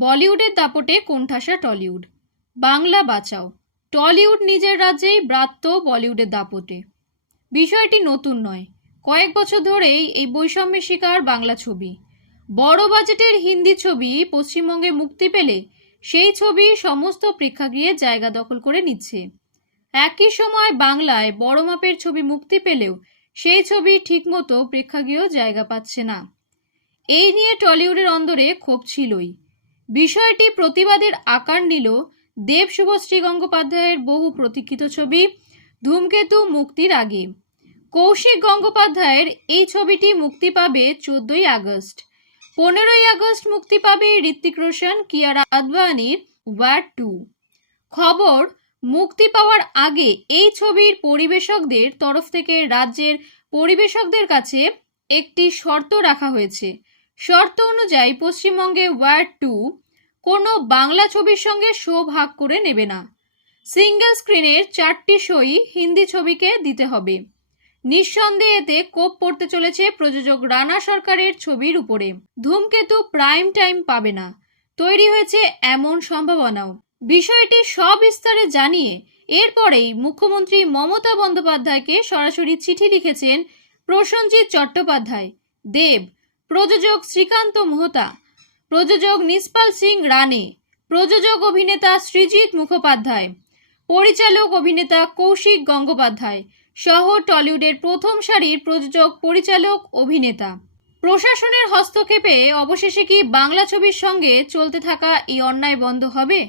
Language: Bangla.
বলিউডের দাপটে কোণঠাসা টলিউড। বাংলা বাঁচাও। টলিউড নিজের রাজ্যেই ব্রাত্য বলিউডের দাপটে। বিষয়টি নতুন নয়। কয়েক বছর ধরেই এই বৈষম্যের শিকার বাংলা ছবি। বড় বাজেটের হিন্দি ছবি পশ্চিমবঙ্গে মুক্তি পেলে সেই ছবি সমস্ত প্রেক্ষাগৃহে জায়গা দখল করে নিচ্ছে। একই সময় বাংলায় বড় মাপের ছবি মুক্তি পেলেও সেই ছবি ঠিকমতো প্রেক্ষাগৃহ জায়গা পাচ্ছে না। এই নিয়ে টলিউডের অন্দরে ক্ষোভ ছিলই। বিষয়টি প্রতিবাদের আকার নিল দেব শুভশ্রী গঙ্গোপাধ্যায়ের বহু প্রতীক্ষিত ছবি, ধূমকেতু মুক্তির আগে। কৌশিক গঙ্গোপাধ্যায়ের এই ছবিটি মুক্তি পাবে চোদ্দই আগস্ট। পনেরোই আগস্ট মুক্তি পাবে ঋত্বিক রোশন, কিয়ারা আদবানির ওয়ার টু। খবর, মুক্তি পাওয়ার আগে এই ছবির পরিবেশকদের তরফ থেকে রাজ্যের পরিবেশকদের কাছে একটি শর্ত রাখা হয়েছে। শর্ত অনুযায়ী পশ্চিমবঙ্গে ওয়ার টু কোনো বাংলা ছবির সঙ্গে শো ভাগ করে নেবে না। সিঙ্গেল স্ক্রিনের চারটি শোই হিন্দি ছবিকে দিতে হবে। নিঃসন্দেহে এতে কোপ পড়তে চলেছে প্রযোজক রানা সরকারের ছবির উপরে। ধূমকেতু প্রাইম টাইম পাবে না। তৈরি হয়েছে এমন সম্ভাবনাও। বিষয়টি সবিস্তারে জানিয়ে এরপরেই মুখ্যমন্ত্রী মমতা বন্দ্যোপাধ্যায়কে সরাসরি চিঠি লিখেছেন প্রসেনজিৎ চট্টোপাধ্যায়। দেব প্রযোজক শ্রীকান্ত মোহতা, প্রযোজক নিষ্পাল সিং রানে প্রযোজক অভিনেতা সৃজিৎ মুখোপাধ্যায়, পরিচালক অভিনেতা কৌশিক গঙ্গোপাধ্যায় সহ টলিউডের প্রথম সারির প্রযোজক পরিচালক অভিনেতা। প্রশাসনের হস্তক্ষেপে অবশেষে কি বাংলা ছবির সঙ্গে চলতে থাকা এই অন্যায় বন্ধ হবে?